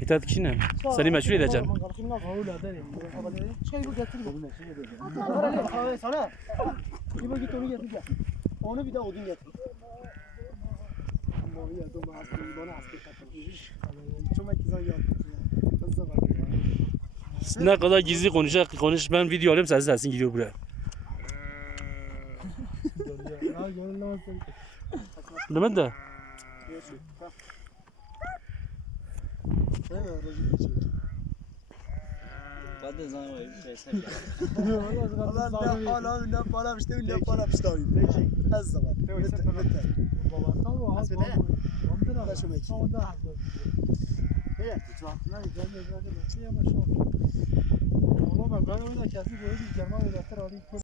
İtaat kişi ne? Seni meşhur edeceğim. Onu bir de odun getir. Hasta bana hasta katılmış. Çok güzel geldi. Hızlı bak ya. Ne kadar gizli konuşacak konuş. Ben video alıyorum sen sensin gidiyor buraya. Demet de. Zaman var bir şey sen Allah ne ala ne para işte ne para işte. Peki. Az zaman. Bitti. Bitti. Baba tamam az al. Şunueki. Ondan al. Ne yaptı? Çoğaltına güzel bir şey ama şu. Oğlum ben öyle kesin böyle bir germa öğretir alayım.